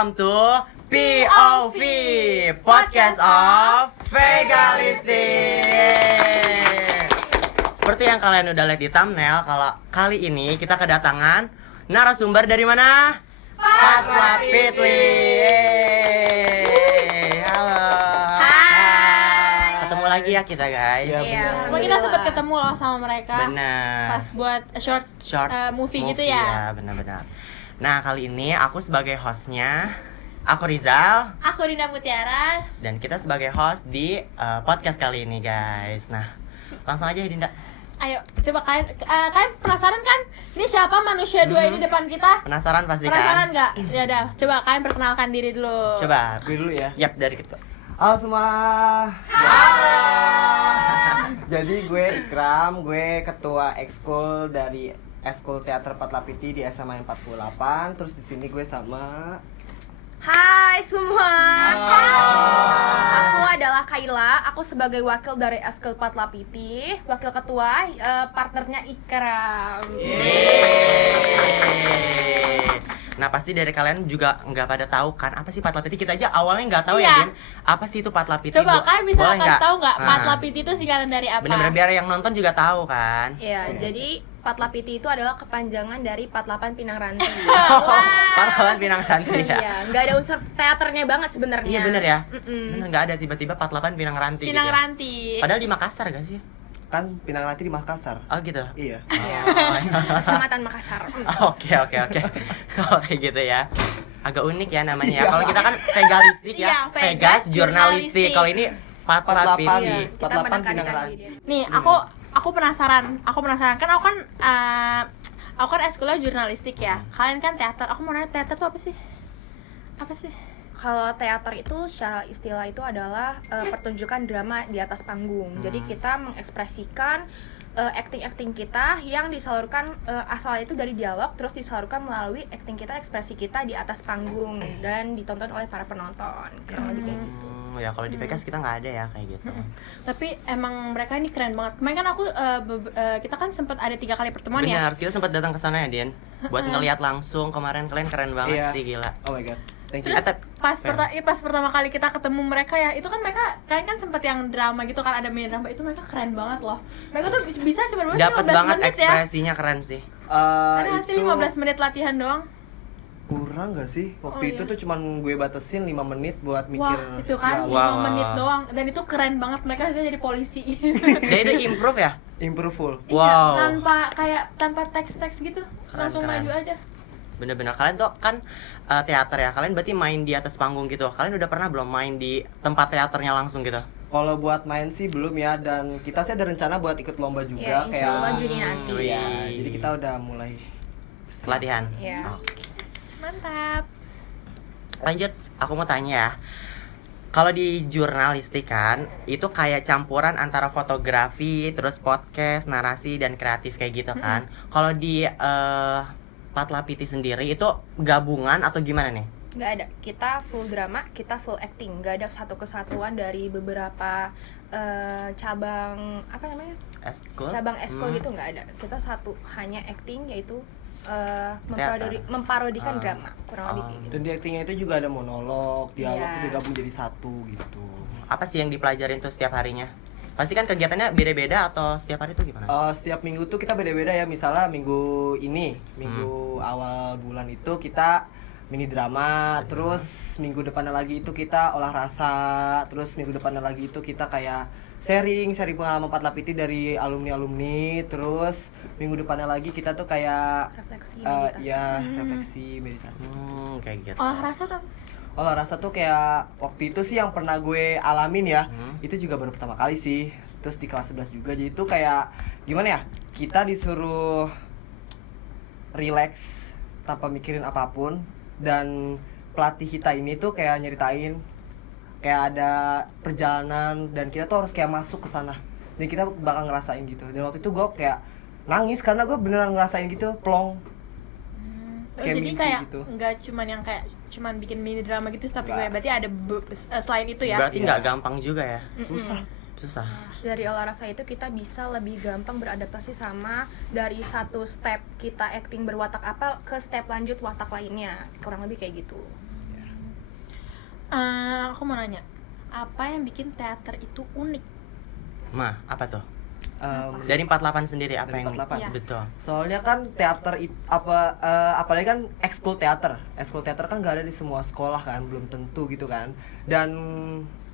welcome to POV Podcast of Vegalistic. Seperti yang kalian udah lihat di thumbnail, kalau kali ini kita kedatangan narasumber dari mana? Patla Pitli. Halo. Hai. Ketemu lagi ya kita guys. Iya, kita sempat ketemu loh sama mereka. Benar. Pas buat short movie gitu ya. Benar-benar. Nah, kali ini aku sebagai hostnya, aku Rizal. Aku Dinda Mutiara. Dan kita sebagai host di podcast kali ini, guys. Nah, langsung aja ya, Dinda. Ayo, coba kalian penasaran kan? Ini siapa manusia dua ini depan kita? Penasaran pasti Penasaran kan? nggak? Ya udah, coba kalian perkenalkan diri dulu. Coba. Gue dulu ya. Yap, dari kita. Halo semua. Jadi gue Ikram, gue ketua ekskul dari Ekskul Teater Patla Pitli di SMA 48. Terus di sini gue sama Hai semua. Aku adalah Kaila. Aku sebagai wakil dari Ekskul Patla Pitli, wakil ketua, partnernya Ikram. Nah, pasti dari kalian juga nggak pada tahu kan apa sih Patla Pitli? Kita aja awalnya nggak tahu Iya. ya, Din. Apa sih itu Patla Pitli? Coba kalian bisa Boleh kasih tahu nggak Nah, Patla Pitli itu singkatan dari apa? Bener-bener biar yang nonton juga tahu kan. Iya, jadi Patla Pitli itu adalah kepanjangan dari 48 Pinang Ranti. Pahlawan Pinang Ranti ya. Iya, nggak ada unsur teaternya banget sebenarnya. Iya bener ya. Mm-mm. Bener, nggak ada tiba-tiba 48 Pinang Ranti. Pinang gitu ya. Ranti. Padahal di Makassar gak sih? kan Pinang Ranti di Makassar. Oh gitu. Iya. Kecamatan Makassar. Oke. Kalau kayak gitu ya. Agak unik ya namanya ya. Kalau kita kan Vegalistic ya. Iya, Vegas jurnalistik. jurnalistik. Kalau ini Patla Pitli. Iya, kita 48 menekankan Pinang di Ranti. dia. Nih, aku penasaran. Kan aku kan eskulnya jurnalistik ya. Kalian kan teater. Aku mau nanya, teater tuh apa sih? Apa sih? Kalau teater itu secara istilah itu adalah pertunjukan drama di atas panggung. Jadi kita mengekspresikan acting kita yang disalurkan asal itu dari dialog, terus disalurkan melalui acting kita, ekspresi kita di atas panggung dan ditonton oleh para penonton. Kurang lebih kayak gitu. Ya kalau di Vegas kita nggak ada ya kayak gitu. Tapi emang mereka ini keren banget. Kemarin kan kita kan sempat ada 3 kali pertemuan ya. Benar, kita sempat datang ke sana ya, Dian. Buat ngelihat langsung kemarin kalian keren banget Iya. sih, gila. Oh my god. Thank you. Terus pas pertama kali kita ketemu mereka ya, itu kan mereka kalian kan sempat yang drama gitu kan, ada mini drama, itu mereka keren banget loh. Mereka tuh bisa cuma Dapat 15 banget menit ya. ekspresinya keren sih. Ada hasil Itu 15 menit latihan doang. kurang gak sih? Waktu Oh, itu iya. tuh cuman gue batasin 5 menit buat mikir. Wah, itu kan 5 dialog. Wow. menit doang, dan itu keren banget, mereka bisa jadi polisi. Dan itu improve ya? Improve full. Wow. Iya, tanpa teks-teks gitu, langsung keren. maju aja. Bener-bener kalian tuh kan teater ya. Kalian berarti main di atas panggung gitu. Kalian udah pernah belum main di tempat teaternya langsung gitu? Kalau buat main sih belum ya, dan kita sih ada rencana buat ikut lomba juga Ya, insya Allah Juni nanti. Iya, jadi kita udah mulai Latihan. Iya. Oke. Mantap. Lanjut, aku mau tanya ya. Kalau di jurnalistik kan, itu kayak campuran antara fotografi, terus podcast, narasi, dan kreatif kayak gitu kan. Kalau di Patla Pitli sendiri itu gabungan atau gimana nih? Nggak ada, kita full drama, kita full acting. Nggak ada satu kesatuan dari beberapa cabang, apa namanya? Eskul? Cabang eskul gitu nggak ada. Kita satu hanya acting, yaitu memparodikan drama, kurang lebih kayak gitu. Dan di actingnya itu juga ada monolog, dialog Iya. itu digabung jadi satu gitu. Apa sih yang dipelajarin tuh setiap harinya? Pasti kan kegiatannya beda-beda atau setiap hari tuh gimana? Setiap minggu tuh kita beda-beda ya. Misalnya minggu ini, minggu awal bulan itu kita mini drama, terus minggu depannya lagi itu kita olah rasa, terus minggu depannya lagi itu kita kayak sharing pengalaman Patla Pitli dari alumni-alumni, terus minggu depannya lagi kita tuh kayak Refleksi, meditasi. refleksi meditasi. Kayak gitu. Rasa tuh Olah rasa tuh kayak waktu itu sih yang pernah gue alamin ya, itu juga baru pertama kali sih. Terus di kelas 11 juga, jadi itu kayak gimana ya, kita disuruh relax tanpa mikirin apapun, dan pelatih kita ini tuh kayak nyeritain kayak ada perjalanan, dan kita tuh harus kayak masuk ke sana, dan kita bakal ngerasain gitu. Dan waktu itu gue kayak nangis karena gue beneran ngerasain gitu, plong. Kayak jadi mimpi kayak gitu. nggak cuman bikin mini drama gitu, tapi Nggak. kayak berarti ada selain itu ya. Berarti Iya. nggak gampang juga ya? Susah. Dari olah rasa itu kita bisa lebih gampang beradaptasi sama dari satu step kita acting berwatak apa ke step lanjut watak lainnya, kurang lebih kayak gitu. Aku mau nanya, apa yang bikin teater itu unik? Apa tuh? Em, Dari 48 sendiri apa Dari yang 48? Iya. betul? Soalnya kan apalagi kan ekskul teater kan nggak ada di semua sekolah kan, belum tentu gitu kan. Dan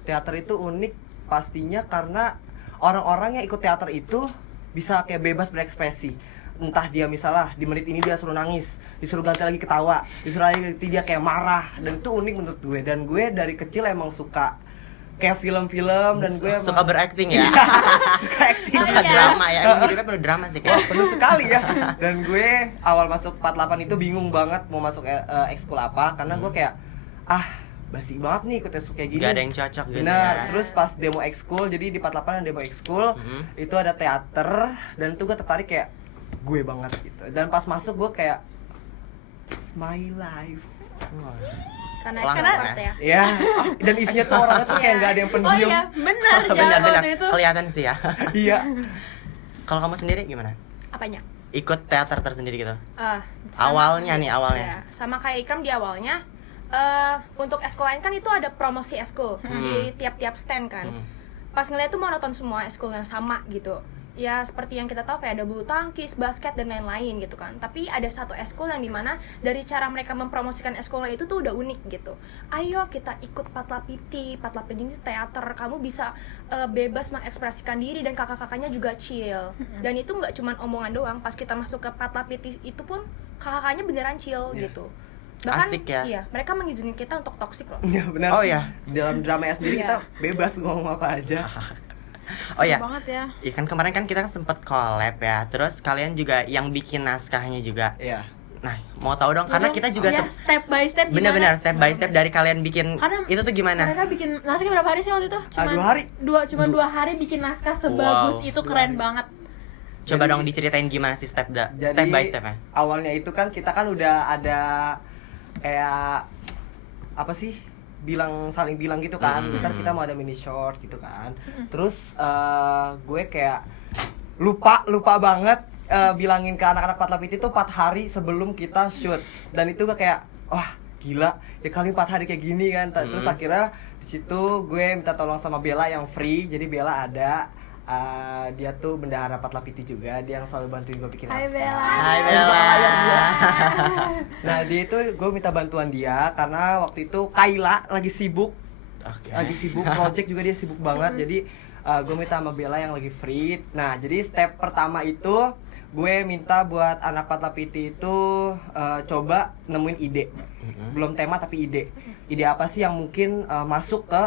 teater itu unik pastinya karena orang-orang yang ikut teater itu bisa kayak bebas berekspresi. Entah dia misalnya di menit ini dia suruh nangis, disuruh ganti lagi ketawa, disuruh lagi ganti dia kayak marah, dan itu unik menurut gue. Dan gue dari kecil emang suka kayak film-film, dan gue Suka berakting ya? suka acting. Suka iya. drama ya? Emang hidupnya penuh drama sih Wah, kayak. penuh sekali ya. Dan gue awal masuk 48 itu bingung banget mau masuk ekskul apa, karena gue kayak basi banget nih ikut ekskul kayak gini. Gak ada yang cocok gitu Benar. ya. Terus pas demo ekskul, jadi di 48 ada demo ekskul, itu ada teater, dan itu gue tertarik kayak gue banget gitu. Dan pas masuk gue kayak it's my life. Karena Langsung expert ya? ya. Ya, dan isinya tuh orangnya tuh kayak nggak ada yang Oh pendiam. iya, benar ya Benar-benar waktu itu. kelihatan sih ya. Iya. Kalau kamu sendiri gimana? Apanya? Ikut teater tersendiri gitu? Sama- Awalnya nih, awalnya. Ya, sama kayak Ikram di awalnya. Untuk eskul lain kan itu ada promosi eskul di tiap-tiap stand kan. Pas ngeliat tuh monoton semua eskul yang sama gitu. Ya seperti yang kita tahu kayak ada bulu tangkis, basket dan lain-lain gitu kan. Tapi ada satu eskul yang dimana dari cara mereka mempromosikan eskulnya itu tuh udah unik gitu. Ayo kita ikut Patlapiti itu teater. Kamu bisa bebas mengekspresikan diri dan kakak-kakaknya juga chill. Dan itu nggak cuman omongan doang. Pas kita masuk ke Patlapiti itu pun kakak-kakaknya beneran chill gitu. Bahkan Asik ya? iya, mereka mengizinkan kita untuk toksik loh. Iya benar. Oh, iya. Dalam drama sendiri Iya. kita bebas ngomong apa aja. Oh ya, Seru banget ya. iya kan kemarin kan kita sempet collab ya. Terus kalian juga yang bikin naskahnya juga. Iya. Nah, mau tahu dong karena kita juga ya, step by step gimana? benar-benar step by step dari kalian bikin Karena itu tuh gimana? Mereka bikin naskah berapa hari sih waktu itu? 2 hari. Cuma 2 hari bikin naskah sebagus Wow. itu, keren banget. Coba Jadi- dong diceritain gimana sih step Jadi by stepnya. awalnya itu kan kita kan udah ada kayak apa sih? Saling bilang gitu kan. Bentar kita mau ada mini short gitu kan. Terus gue kayak lupa banget bilangin ke anak-anak Patlapiti itu 4 hari sebelum kita shoot. Dan itu gue kayak wah gila ya kali 4 hari kayak gini kan. Terus akhirnya di situ gue minta tolong sama Bella yang free. Jadi Bella ada dia tuh bendahara Patlapiti juga, dia yang selalu bantuin gue bikin Hai naskah. Bella. Hai Bella. Nah dia itu gue minta bantuan dia karena waktu itu Kayla lagi sibuk, Oke. project juga dia sibuk banget. Jadi gue minta sama Bella yang lagi free. Nah jadi step pertama itu gue minta buat anak Patlapiti itu coba nemuin ide, belum tema tapi ide apa sih yang mungkin masuk ke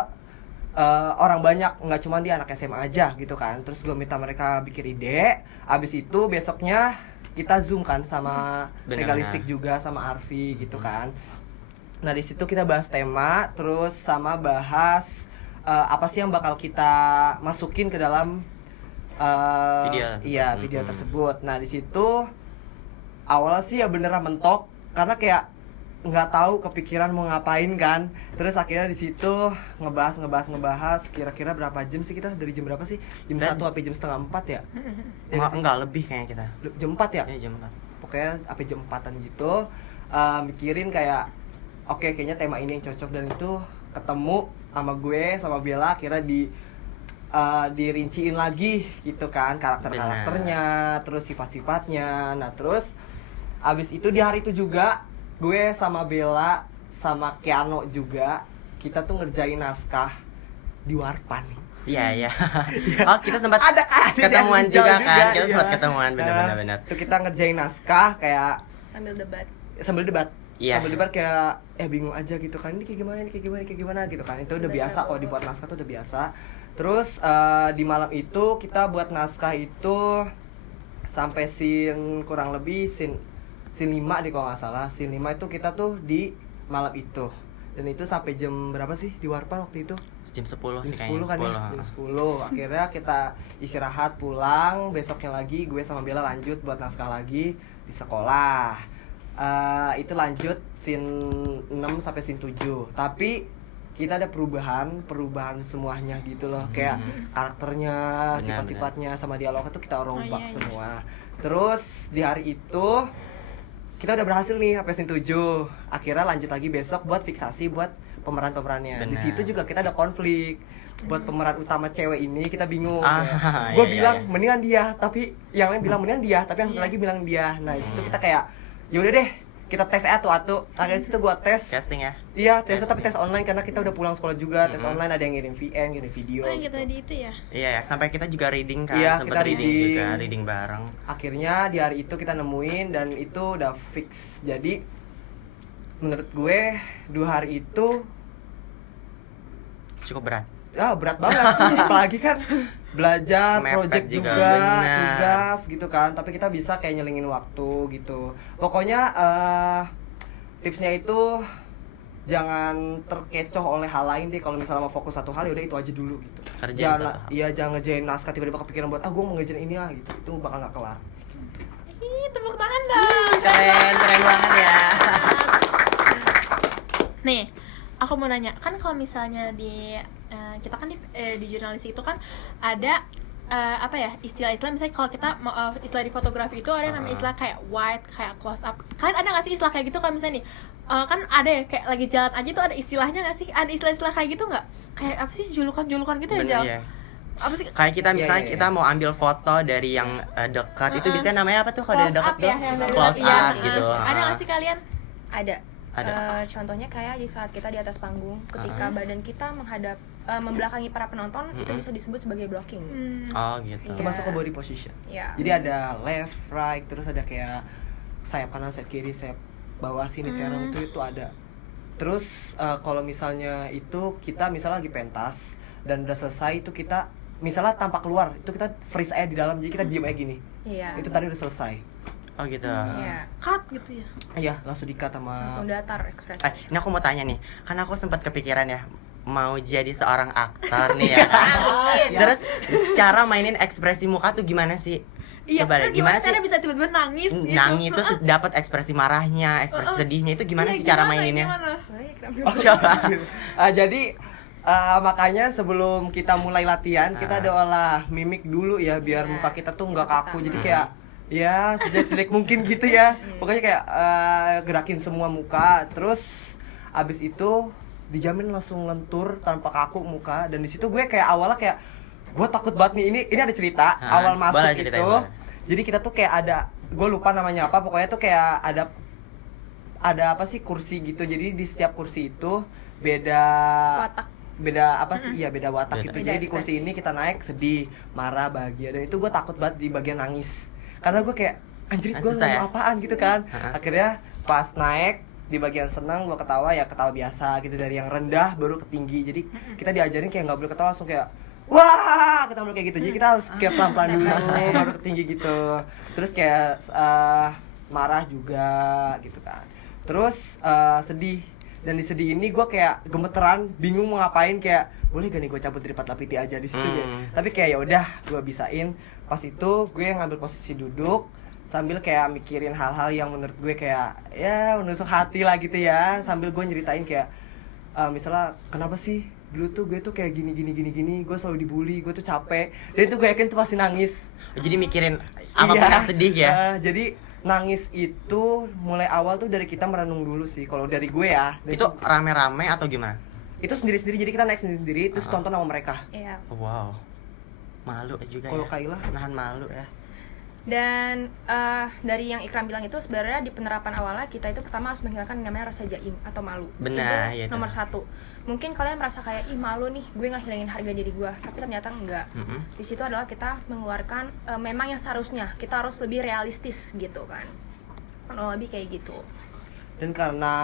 orang banyak, nggak cuma di anak SMA aja gitu kan. Terus gue minta mereka bikin ide. Abis itu besoknya kita zoom kan sama Benar. Legalistik juga sama Arfi gitu kan. Nah di situ kita bahas tema, terus sama bahas apa sih yang bakal kita masukin ke dalam Video. Iya video tersebut. Nah di situ awalnya sih ya beneran mentok karena kayak nggak tahu kepikiran mau ngapain kan. Terus akhirnya di situ ngebahas kira-kira berapa jam sih kita, dari jam berapa sih, jam Dan- 1 sampai jam setengah 4 ya. Enggak lebih kayaknya kita. Jam 4 ya, Iya, jam 4. pokoknya sampai jam 4-an gitu. Mikirin kayak oke, kayaknya tema ini yang cocok, dan itu ketemu sama gue sama Bella, akhirnya dirinciin lagi gitu kan karakternya, terus sifat-sifatnya. Nah terus abis itu di hari itu juga gue sama Bella sama Keano juga kita tuh ngerjain naskah di Warpan. Iya. Oh, kita sempat Ada kan ketemuan yang juga hijau kan. Kita iya. sempat ketemuan benar. Itu kita ngerjain naskah kayak Sambil debat. sambil debat. Iya. Sambil debat kayak bingung aja gitu kan. Ini kayak gimana gitu kan. Itu udah biasa kalau dibuat naskah tuh udah biasa. Terus di malam itu kita buat naskah itu sampai scene kurang lebih scene 5 deh kalau nggak salah. Scene 5 itu kita tuh di malam itu. Dan itu sampai jam berapa sih di Warpan waktu itu? Jam 10 Jam sih 10 kayaknya. kan ya? Jam 10. Akhirnya kita istirahat pulang. Besoknya lagi gue sama Bella lanjut buat naskah lagi di sekolah. Itu lanjut scene 6 sampai scene 7. Tapi kita ada perubahan semuanya gitu loh. Kayak karakternya, Benar, sifat-sifatnya sama dialognya tuh kita rombak iya. semua. Terus di hari itu kita udah berhasil nih sampai scene 7. Akhirnya lanjut lagi besok buat fiksasi buat pemeran-pemerannya. Di Benar. situ juga kita ada konflik. Buat pemeran utama cewek ini kita bingung. iya, Gue bilang iya. mendingan dia, tapi yang lain bilang mendingan dia, tapi yang satu lagi bilang dia. Nah, di situ kita kayak ya udah deh, kita tes atu. Akhirnya di situ gue tes. Casting ya. Iya, tesnya tapi Casting. tes online karena kita udah pulang sekolah juga. Tes online ada yang ngirim VN, ngirim video. Oh, yang gitu. kita di itu ya. Iya ya, sampai kita juga reading kan, Iya, sempet kita reading reading. juga, reading bareng. Akhirnya di hari itu kita nemuin dan itu udah fix. Jadi menurut gue 2 hari itu Cukup berat. berat banget. Apalagi kan belajar, Mepet project juga, juga, benar. tugas gitu kan. Tapi kita bisa kayak nyelingin waktu gitu. Pokoknya tipsnya itu jangan terkecoh oleh hal lain deh. Kalau misalnya mau fokus satu hal ya udah itu aja dulu gitu. Kerjain Jangan, satu hal. iya jangan ngerjain naskah tiba-tiba kepikiran buat gue mau ngerjain ini ya gitu. Itu bakal nggak kelar. Ih, tepuk tangan dong. Keren banget ya. Nih, aku mau nanya, kan kalau misalnya di kita kan di jurnalistik itu kan ada apa ya, istilah-istilah misalnya kalau kita istilah di fotografi itu ada namanya istilah kayak wide, kayak close up. Kalian ada nggak sih istilah kayak gitu kalau misalnya nih kan ada ya kayak lagi jalan aja tuh ada istilahnya nggak sih? Ada istilah-istilah kayak gitu nggak? Kayak apa sih julukan-julukan gitu ya, Bener Jal? ya. Apa sih? Kayak kita misalnya iya. kita mau ambil foto dari yang dekat, itu biasanya namanya apa tuh kalau dari Close dekat up tuh? ya, yang dari Close dekat, up iya. gitu. Ada nggak sih kalian? Ada. Ada. Contohnya kayak di saat kita di atas panggung, ketika badan kita menghadap membelakangi para penonton, itu bisa disebut sebagai blocking. Oh gitu. Itu Iya. masuk ke body position. Ya. Jadi ada left, right, terus ada kayak sayap kanan, sayap kiri, sayap bawah sini, serong itu ada. Terus kalau misalnya itu kita misalnya lagi pentas dan udah selesai itu kita misalnya tampak keluar, itu kita freeze aja di dalam, jadi kita diem aja gini. Iya. Itu tadi udah selesai. Oh gitu. Iya. Cut gitu ya. Iya, langsung di-cut sama Langsung datar ekspresi. Ini aku mau tanya nih, kan aku sempat kepikiran ya mau jadi seorang aktor nih ya. Terus cara mainin ekspresi muka tuh gimana sih? Iya, Coba deh, gimana sih? Cara bisa tiba-tiba nangis gitu. Nangis terus dapat ekspresi marahnya, ekspresi sedihnya itu gimana Iya, sih cara maininnya? gimana? Baik, Oh, Coba. jadi makanya sebelum kita mulai latihan kita ada olah mimik dulu ya biar Iya, muka kita tuh nggak itu kaku. pertama. Jadi kayak ya sejelek mungkin gitu ya. Pokoknya kayak gerakin semua muka. Terus abis itu dijamin langsung lentur tanpa kaku muka. Dan di situ gue kayak awalnya kayak gue takut banget nih. Ini ada cerita awal masuk boleh itu. ceritain, boleh. Jadi kita tuh kayak ada, gue lupa namanya apa. Pokoknya tuh kayak ada apa sih kursi gitu. Jadi di setiap kursi itu beda Watak. beda apa sih? Iya beda watak Beda. gitu. Beda Jadi di kursi ekspresi. ini kita naik sedih, marah, bahagia. Dan itu gue takut banget di bagian nangis. Karena gue kayak anjir gue Susah ya? ngomong apaan gitu kan. Ha-ha. Akhirnya pas naik di bagian senang gue ketawa ya ketawa biasa gitu, dari yang rendah baru ke tinggi. Jadi kita diajarin kayak nggak boleh ketawa langsung kayak wah, kita boleh kayak gitu. Jadi kita harus kayak pelan-pelan dulu baru ke tinggi gitu. Terus kayak marah juga gitu kan. Terus sedih. Dan di sedih ini gue kayak gemeteran, bingung mau ngapain, kayak boleh gak nih gue cabut dari Patlapiti aja di situ ya. Tapi kayak ya udah gue bisain. Pas itu gue ngambil posisi duduk sambil kayak mikirin hal-hal yang menurut gue kayak ya menusuk hati lah gitu ya. Sambil gue nyeritain kayak misalnya kenapa sih dulu tuh gue tuh kayak gini, gue selalu dibully, gue tuh capek. Dan itu gue yakin tuh pasti nangis. Jadi mikirin apapun Iya. yang sedih ya. Jadi nangis itu mulai awal tuh dari kita merenung dulu sih. Kalau dari gue ya. Dan Itu rame-rame atau gimana? itu sendiri-sendiri, jadi kita naik sendiri-sendiri terus tonton sama mereka. Iya. Wow. Malu juga Kalau ya. Kaila Nahan malu ya. Dan dari yang Ikram bilang itu sebenarnya di penerapan awalnya kita itu pertama harus menghilangkan yang namanya rasa jaim atau malu. Benar, itu iya itu. nomor 1. Mungkin kalian merasa kayak ih malu nih, gue nggak hilangin harga diri gue, tapi ternyata enggak. Di situ adalah kita mengeluarkan memang yang seharusnya kita harus lebih realistis gitu kan. Kurang lebih kayak gitu. dan karena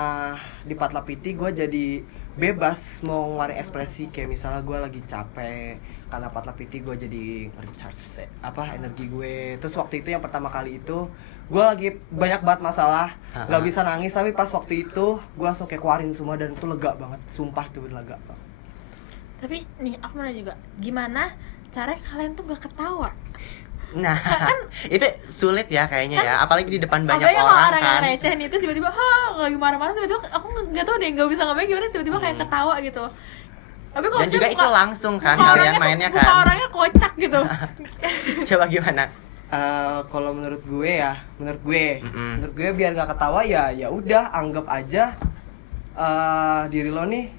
di Patlapiti gue jadi bebas mau ngeluarin ekspresi, kayak misalnya gue lagi capek karena Patlapiti gue jadi recharge energi gue. Terus waktu itu yang pertama kali itu gue lagi banyak banget masalah, nggak bisa nangis, tapi pas waktu itu gue langsung kayak keluarin semua dan itu lega banget, sumpah tuh lega banget. Tapi nih aku mau nanya juga, gimana caranya kalian tuh gak ketawa? Nah, itu sulit ya kayaknya ya, apalagi di depan banyak Apalagi kalau orang orang yang kan. receh nih itu tiba-tiba lagi marah-marah, tiba-tiba aku nggak tahu deh, nggak bisa ngapain gimana, tiba-tiba kayak ketawa gitu. Tapi kalau Dan juga misalnya itu langsung kan muka kalian orangnya tuh- mainnya muka kan. orangnya kocak gitu. Coba gimana? Kalau menurut gue ya, menurut gue biar nggak ketawa ya udah anggap aja diri lo nih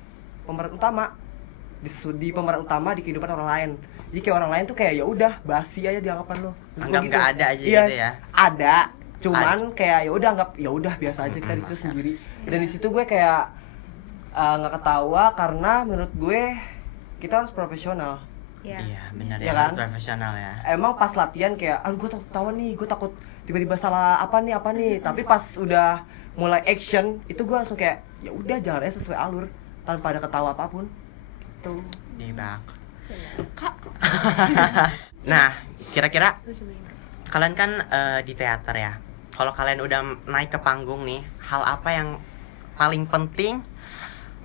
pemeran utama. Di pemeran utama di kehidupan orang lain. Jadi kayak orang lain tuh kayak ya udah basi aja di anggapan lo. Anggap nggak ada aja Iya, gitu ya. Ada, cuman kayak ya udah anggap ya udah biasa aja kita di situ sendiri. Dan di situ gue kayak nggak ketawa karena menurut gue kita harus profesional. Iya. Iya, benar Iya ya, kan? harus profesional ya. Emang pas latihan kayak gue takut ketawa nih, gue takut tiba-tiba salah apa nih. Tapi pas udah mulai action itu gue langsung kayak ya udah jalan aja sesuai alur tanpa ada ketawa apapun. Tuh. Di bak. Kak, Nah, kira-kira Terus juga ini. kalian kan di teater ya. Kalau kalian udah naik ke panggung nih, hal apa yang paling penting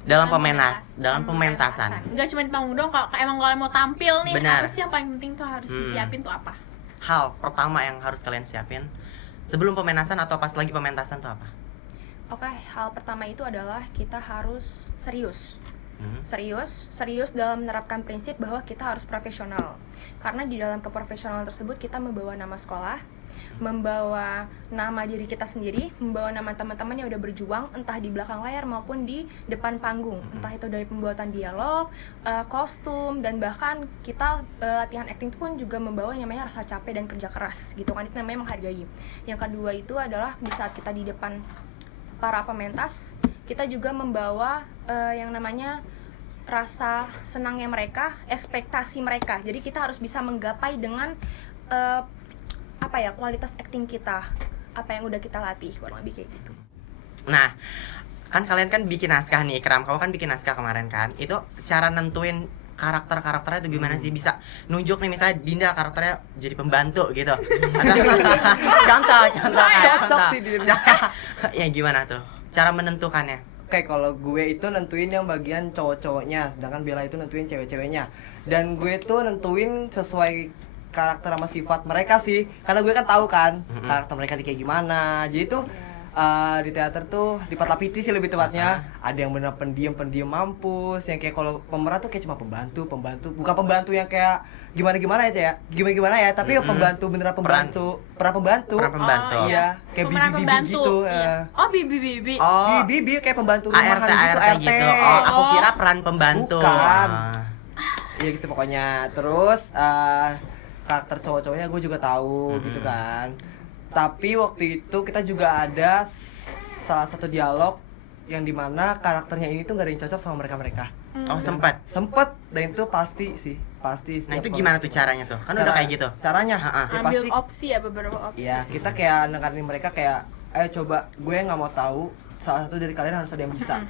dalam pementasan? Enggak cuma di panggung dong, kalau emang kalian mau tampil nih, Benar. apa sih yang paling penting tuh harus disiapin tuh apa? Hal pertama yang harus kalian siapin sebelum pementasan atau pas lagi pementasan tuh apa? Oke, hal pertama itu adalah kita harus serius. Hmm. Serius dalam menerapkan prinsip bahwa kita harus profesional. Karena di dalam keprofesionalan tersebut kita membawa nama sekolah, membawa nama diri kita sendiri, membawa nama teman-teman yang udah berjuang entah di belakang layar maupun di depan panggung. Entah itu dari pembuatan dialog, kostum, dan bahkan kita latihan acting pun juga membawa yang namanya rasa capek dan kerja keras gitu kan, itu namanya menghargai. Yang kedua itu adalah di saat kita di depan para pementas, kita juga membawa yang namanya rasa senangnya mereka, ekspektasi mereka. Jadi kita harus bisa menggapai dengan kualitas acting kita, apa yang udah kita latih, kurang lebih kayak gitu. Nah, kan kalian kan bikin naskah nih, Kram, kamu kan bikin naskah kemarin kan. Itu cara nentuin karakternya itu gimana sih? Bisa nunjuk nih misalnya Dinda karakternya jadi pembantu gitu. Contoh. Cocok sih Dinda. Ya gimana tuh? Cara menentukannya? Kayak kalau gue itu nentuin yang bagian cowok-cowoknya, sedangkan Bella itu nentuin cewek-ceweknya. Dan gue tuh nentuin sesuai karakter sama sifat mereka sih, karena gue kan tahu kan karakter mereka kayak gimana. Jadi tuh di teater tuh di Patlapiti sih lebih tepatnya, ada yang benar pendiam mampus, yang kayak kalau pemeran tuh kayak cuma pembantu, bukan pembantu yang kayak gimana ya, tapi pembantu beneran pembantu. Iya, kayak bibi gitu. Oh, bibi. Oh, Bibi kayak pembantu rumahan ART gitu. gitu. Oh, aku kira peran pembantu. Bukan. Ah. Iya gitu pokoknya. Terus karakter cowok-cowoknya gue juga tahu gitu kan. Tapi waktu itu kita juga ada salah satu dialog yang dimana karakternya ini tuh gak ada yang cocok sama mereka. Oh, sempet. Dan itu pasti. Nah, itu gimana tuh caranya tuh? Kan udah kayak gitu. Caranya, Ha-ha. ya Ambil pasti. opsi ya, beberapa opsi. Iya, kita kayak nekanin mereka kayak, ayo coba, gue nggak mau tahu, salah satu dari kalian harus ada yang bisa.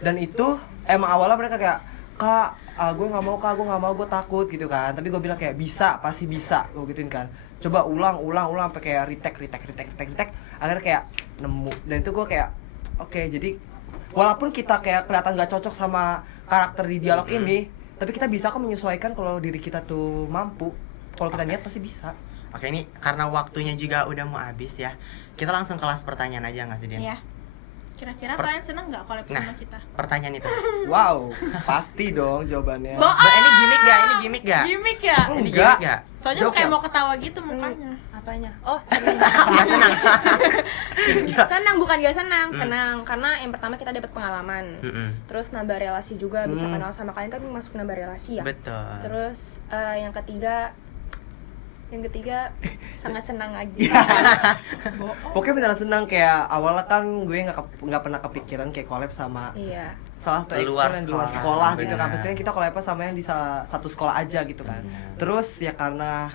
Dan itu emang awalnya mereka kayak, kak, gue nggak mau, gue takut gitu kan. Tapi gue bilang kayak pasti bisa, gue gituin kan. Coba ulang sampai kayak retake. Akhirnya kayak nemu. Dan itu gue kayak, oke, jadi walaupun kita kayak kelihatan gak cocok sama karakter di dialog ini, tapi kita bisa kok menyesuaikan kalau diri kita tuh mampu. Kalau kita niat pasti bisa. Oke, ini karena waktunya juga udah mau habis ya. Kita langsung kelas pertanyaan aja nggak sih, Din? Iya. Kira-kira kalian seneng nggak collab sama kita? Pertanyaan itu. Wow, pasti dong jawabannya. Ini gimmick gak? Gimik ya? Ini Enggak. gimmick gak? Soalnya Joke kayak ya? mau ketawa gitu mukanya. Apanya? Oh, senang. Gak senang. Senang, bukan gak senang, senang karena yang pertama kita dapat pengalaman. Terus nambah relasi juga, bisa kenal sama kalian kan masuk nambah relasi ya. Betul. Terus yang ketiga sangat senang aja. Pokoknya beneran senang, kayak awalnya kan gue nggak pernah kepikiran kayak collab sama Iya. salah satu Luar ekskul yang di luar sekolah, sekolah gitu kan. bener. Biasanya kita collab sama yang di satu sekolah aja gitu kan. Terus ya karena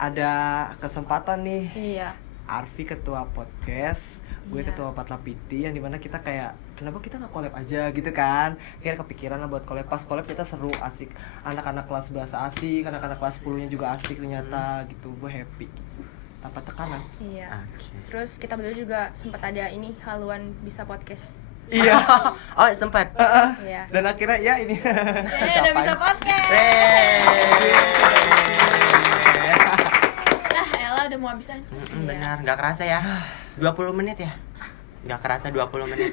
ada kesempatan nih, Iya. Arfi ketua podcast, gue Iya. ketua Patlapiti, yang dimana kita kayak kenapa kita nggak collab aja gitu kan. Kayak kepikiran lah buat collab. Pas collab kita seru, asik, anak-anak kelas 11 asik, anak-anak kelas 10 nya juga asik ternyata gitu. Gue happy tanpa tekanan. Iya. Oke. Terus kita berdua juga sempat ada ini haluan bisa podcast. Iya. Oh, sempat. Iya. Dan akhirnya ya ini Udah bisa podcast. Nah, Ella udah mau habis aja. Benar, nggak kerasa ya. 20 menit ya. Nggak kerasa 20 menit.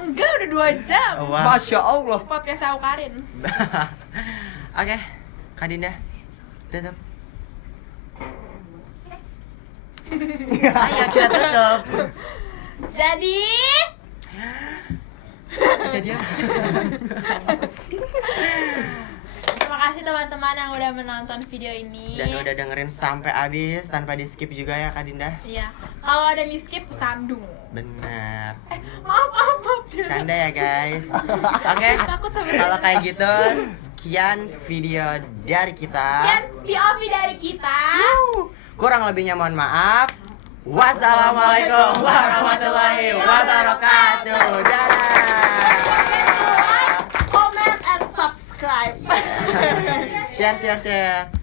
Enggak, udah 2 jam. Wah. Masya Allah. Podcast aku Karin. Oke, Kak Dinda, tutup. Ayo kita tutup. Jadi Kejadian. Terima kasih teman-teman yang udah menonton video ini. Dan udah dengerin sampai habis tanpa di skip juga ya Kak Dinda. Iya. Kalau ada di skip sandung. Bener. Maaf. Canda ya guys. Oke. Takut sama Kalau kayak gitu, sekian video dari kita. sekian POV dari kita. Kurang lebihnya mohon maaf. Wassalamualaikum warahmatullahi wabarakatuh. Dadah. Comment and subscribe. Share.